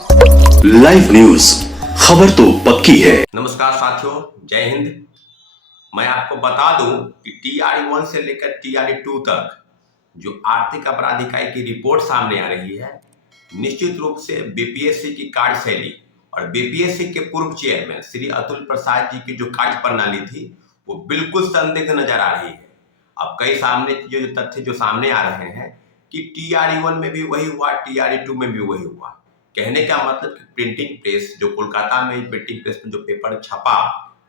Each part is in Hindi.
लाइव न्यूज, खबर तो पक्की है। नमस्कार साथियों, जय हिंद। मैं आपको बता दूं कि TRE 1 से लेकर TRE 2 तक जो आर्थिक अपराध इकाई की रिपोर्ट सामने आ रही है, निश्चित रूप से बीपीएससी की कार्यशैली और बीपीएससी के पूर्व चेयरमैन श्री अतुल प्रसाद जी की जो कार्य प्रणाली थी वो बिल्कुल संदिग्ध नजर आ रही है। अब कई सामने जो तथ्य जो सामने आ रहे हैं कि TRE 1 में भी वही हुआ, TRE 2 में भी वही हुआ। कहने का मतलब कि प्रिंटिंग प्रेस जो कोलकाता में प्रिंटिंग प्रेस में जो पेपर छपा,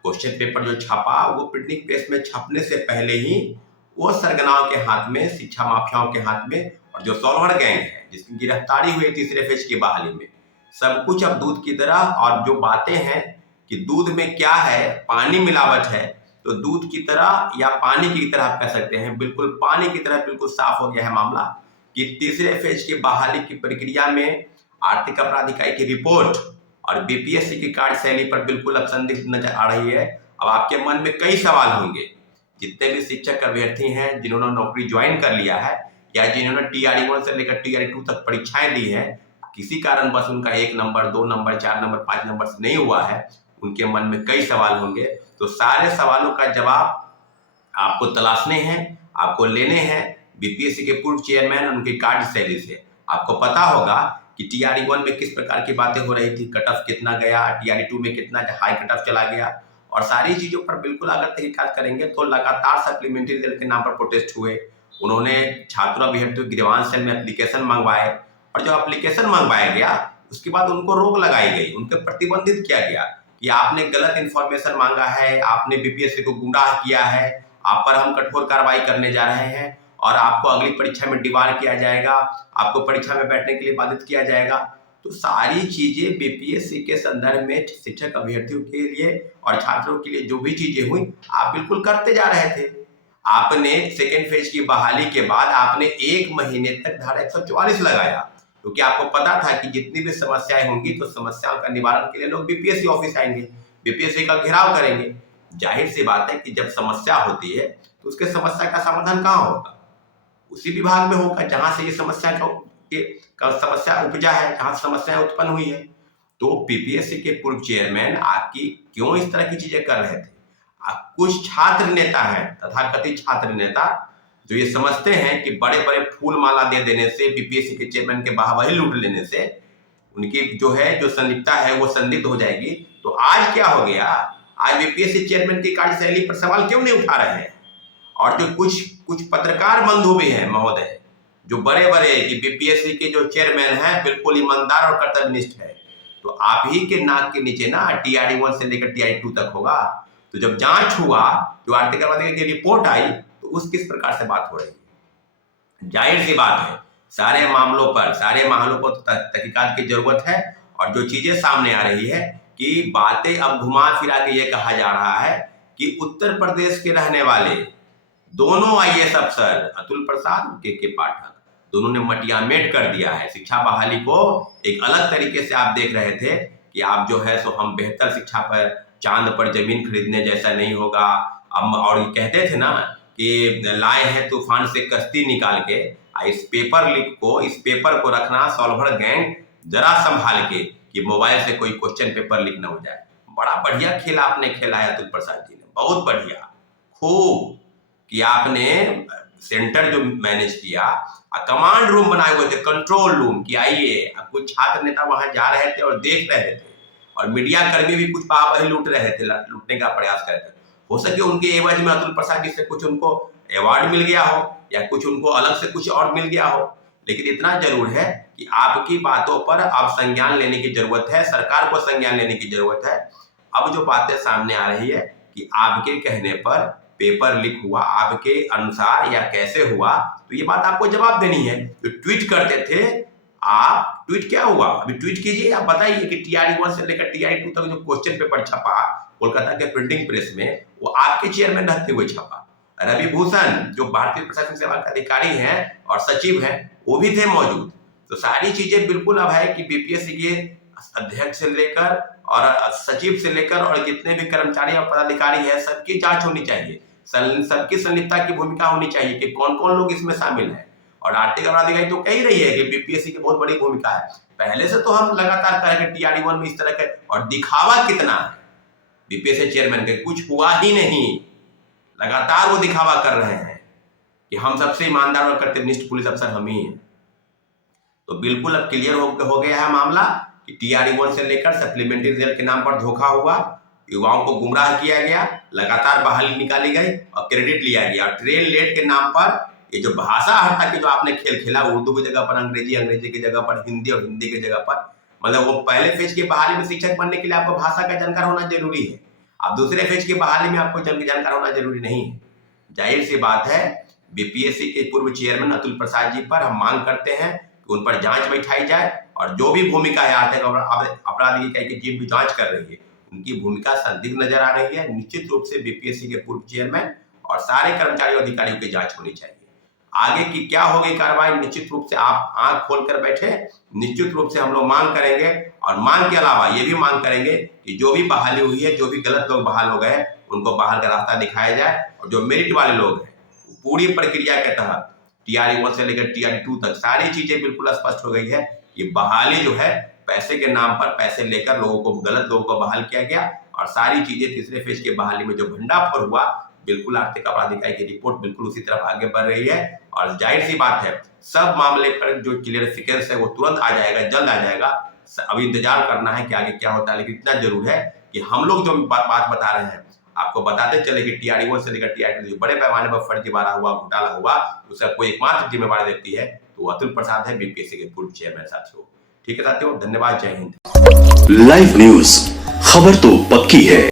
क्वेश्चन पेपर जो छपा, वो प्रिंटिंग प्रेस में छपने से पहले ही वो सरगनाओं के हाथ में, शिक्षा माफियाओं के हाथ में, और जो सॉल्वर गैंग है जिसकी गिरफ्तारी हुई तीसरे फेज की बहाली में, सब कुछ अब दूध की तरह। और जो बातें हैं कि दूध में क्या है, पानी मिलावट है, तो दूध की तरह या पानी की तरह आप कह सकते हैं, बिल्कुल पानी की तरह बिल्कुल साफ हो गया है मामला कि तीसरे फेज की बहाली की प्रक्रिया में आर्थिक अपराध इकाई की रिपोर्ट और बीपीएससी की कार्यशैली पर बिल्कुल अब संदिग्ध नजर आ रही है। अब आपके मन में कई सवाल होंगे, जितने भी शिक्षक अभ्यर्थी हैं जिन्होंने नौकरी ज्वाइन कर लिया है या जिन्होंने TRE 1 से लेकर TRE 2 तक परीक्षाएं दी हैं, किसी कारण बस उनका 1 नंबर, 2 नंबर, 4 नंबर, 5 नंबर से नहीं हुआ है, उनके मन में कई सवाल होंगे। तो सारे सवालों का जवाब आपको तलाशने हैं, आपको लेने हैं बीपीएससी के पूर्व चेयरमैन उनकी कार्यशैली से। आपको पता होगा कि TRE 1 में किस प्रकार की बातें हो रही थी, कट ऑफ कितना गया, TRE 2 में कितना हाई कट ऑफ चला गया, और सारी चीजों पर बिल्कुल अगर तहकीकात करेंगे तो लगातार सप्लीमेंट्री रिजल्ट के नाम पर प्रोटेस्ट हुए। उन्होंने छात्रों अभ्यर्थियों गिरवान सेल में एप्लीकेशन मंगवाए, और जो एप्लीकेशन मंगवाया गया उसके बाद उनको रोक लगाई गई, उनको प्रतिबंधित किया गया कि आपने गलत इंफॉर्मेशन मांगा है, आपने बीपीएससी को गुमराह किया है, आप पर हम कठोर कार्रवाई करने जा रहे हैं और आपको अगली परीक्षा में डिबार किया जाएगा, आपको परीक्षा में बैठने के लिए बाधित किया जाएगा। तो सारी चीजें बीपीएससी के संदर्भ में शिक्षक अभ्यर्थियों के लिए और छात्रों के लिए जो भी चीजें हुई, आप बिल्कुल करते जा रहे थे। आपने सेकेंड फेज की बहाली के बाद आपने 1 महीने तक धारा 144 लगाया, क्योंकि आपको पता था कि जितनी भी समस्याएं होंगी तो समस्याओं का निवारण के लिए लोग बीपीएससी ऑफिस आएंगे, बीपीएससी का घेराव करेंगे। जाहिर सी बात है कि जब समस्या होती है तो उसके समस्या का समाधान कहाँ होगा? उसी विभाग में होगा जहां से ये समस्या का समस्या उपजा है, जहां समस्या उत्पन्न हुई है। तो बीपीएससी के पूर्व चेयरमैन आपकी क्यों इस तरह की चीजें कर रहे थे? कुछ छात्र नेता हैं, तथाकथित छात्र नेता, जो ये समझते हैं कि बड़े बड़े फूल माला दे देने से, बीपीएससी के चेयरमैन के वाहवाही लूट लेने से उनकी जो है जो संदिग्धता है वो संदिग्ध हो जाएगी। तो आज क्या हो गया? आज बीपीएससी चेयरमैन की कार्यशैली पर सवाल क्यों नहीं उठा रहे हैं? और जो कुछ कुछ पत्रकार बंधु भी हैं महोदय, जो बड़े बड़े कि बीपीएससी के जो चेयरमैन हैं बिल्कुल ईमानदार और कर्तव्यनिष्ठ है, तो आप ही के नाक के नीचे ना TRE 1 से लेकर TRE 2 तक होगा। तो जब जांच हुआ, जो आर्थिक अपराध की रिपोर्ट आई, तो उस किस प्रकार से बात हो रही है? जाहिर सी बात है सारे मामलों पर, सारे मामलों पर तहकीकात की जरूरत है। और जो चीजें सामने आ रही है कि बातें अब घुमा फिरा के ये कहा जा रहा है कि उत्तर प्रदेश के रहने वाले दोनों IAS अफसर अतुल प्रसाद और के पाठक, दोनों ने मटियामेट कर दिया है। शिक्षा बहाली को एक अलग तरीके से आप देख रहे थे कि आप जो है सो हम बेहतर शिक्षा पर, चांद पर जमीन खरीदने जैसा नहीं होगा। हम और ये कहते थे ना कि लाए हैं तूफान से कश्ती निकाल के, इस पेपर को रखना सॉल्वर गैंग जरा संभाल के कि मोबाइल से कोई क्वेश्चन पेपर लीक ना हो जाए। बड़ा बढ़िया खेल आपने खेला है अतुल प्रसाद जी ने, बहुत बढ़िया, खूब कि आपने सेंटर जो मैनेज किया, कमांड रूम बनाए हुए थे, कंट्रोल रूम, कि आइए। कुछ छात्र नेता वहां जा रहे थे और देख रहे थे, और मीडिया कर्मी भी कुछ पावही लूट रहे थे, लूटने का प्रयास कर रहे थे। हो सके उनके एवज में अतुल प्रसाद जी से कुछ उनको अवार्ड मिल गया हो या कुछ उनको अलग से कुछ और मिल गया हो, लेकिन इतना जरूर है कि आपकी बातों पर अब संज्ञान लेने की जरूरत है, सरकार को संज्ञान लेने की जरूरत है। अब जो बातें सामने आ रही है कि आपके कहने पर पेपर लीक हुआ, आपके अनुसार या कैसे हुआ, तो ये बात आपको जवाब देनी है। जो ट्वीट करते थे आप, ट्वीट क्या हुआ? अभी ट्वीट कीजिए, आप बताइए कि TRE 1 से लेकर TRE 2 तक जो क्वेश्चन पेपर छपा कोलकाता के प्रिंटिंग प्रेस में, वो आपके चेयरमैन रहते हुए छपा। रवि भूषण जो भारतीय प्रशासनिक सेवा के अधिकारी हैं और सचिव हैं, वो भी थे मौजूद। तो सारी चीजें बिल्कुल अब है कि बीपीएससी के अध्यक्ष से लेकर और सचिव से लेकर और जितने भी कर्मचारी और पदाधिकारी है, सबकी जांच होनी चाहिए, सबकी संलिप्तता की भूमिका होनी चाहिए कि कौन कौन लोग इसमें शामिल हैं। और आर्थिक अपराध इकाई तो कह ही रही है कि बीपीएससी की बहुत बड़ी भूमिका है, पहले से तो हम लगातार कह रहे हैं टीआरडी 1 में इस तरह के, और दिखावा कितना है बीपीएससी चेयरमैन के, कुछ हुआ ही नहीं। लगातार वो दिखावा कर रहे हैं कि हम सबसे ईमानदार और कर्तव्यनिष्ठ पुलिस अफसर हम ही हैं। तो बिल्कुल अब क्लियर हो गया है मामला कि टीआरडी 1 से लेकर सप्लीमेंट्री रिजल्ट के नाम पर धोखा हुआ, युवाओं को गुमराह किया गया, लगातार बहाली निकाली गई और क्रेडिट लिया गया। ट्रेन लेट के नाम पर ये जो भाषा हटा के जो आपने खेल खेला, उर्दू की जगह पर अंग्रेजी, अंग्रेजी की जगह पर हिंदी और हिंदी की जगह पर, मतलब वो पहले फेज की बहाली में शिक्षक बनने के लिए आपको भाषा का जानकार होना जरूरी है, अब दूसरे फेज की बहाली में आपको जानकार होना जरूरी नहीं है। जाहिर सी बात है बीपीएससी के पूर्व चेयरमैन अतुल प्रसाद जी पर हम मांग करते हैं कि उन पर जांच बैठाई जाए और जो भी भूमिका है आर्थिक अपराध इकाई की टीम भी जांच कर रही है, उनकी भूमिका संदिग्ध नजर आ रही है। निश्चित रूप से बीपीएससी के पूर्व चेयरमैन और सारे कर्मचारियों अधिकारियों की जांच होनी चाहिए। आगे की क्या होगी कार्रवाई, निश्चित रूप से आप आंख खोलकर बैठे। निश्चित रूप से हम लोग मांग करेंगे और मांग के अलावा ये भी मांग करेंगे कि जो भी बहाली हुई है, जो भी गलत लोग बहाल हो गए, उनको बहाल का रास्ता दिखाया जाए और जो मेरिट वाले लोग हैं पूरी प्रक्रिया के तहत टीआरडी 1 से लेकर टीआरडी 2 तक सारी चीजें बिल्कुल स्पष्ट हो गई है। ये बहाली जो है पैसे के नाम पर पैसे लेकर लोगों को, गलत लोगों को बहाल किया गया और सारी चीजें तीसरे फेज के बहाली में जो भंडाफोड़ हुआ, बिल्कुल आर्थिक अपराध इकाई की रिपोर्ट बिल्कुल उसी तरफ आगे बढ़ रही है। और जाहिर सी बात है सब मामले पर जो क्लियरिफिकेशन है वो तुरंत आ जाएगा, जल्द आ जाएगा। अभी इंतजार करना है कि आगे क्या होता है, लेकिन इतना जरूर है कि हम लोग जो बात बता रहे हैं आपको बताते चले कि टीआरडी 1 से लेकर टीआरडी 2 बड़े पैमाने पर फर्जीवाड़ा हुआ, घोटाला हुआ, उसका कोई एकमात्र जिम्मेवार व्यक्ति है तो अतुल प्रसाद है, बीपीएससी के पूर्व चेयरमैन साथियों। ठीक है साथियों, धन्यवाद, जय हिंद। लाइव न्यूज, खबर तो पक्की है।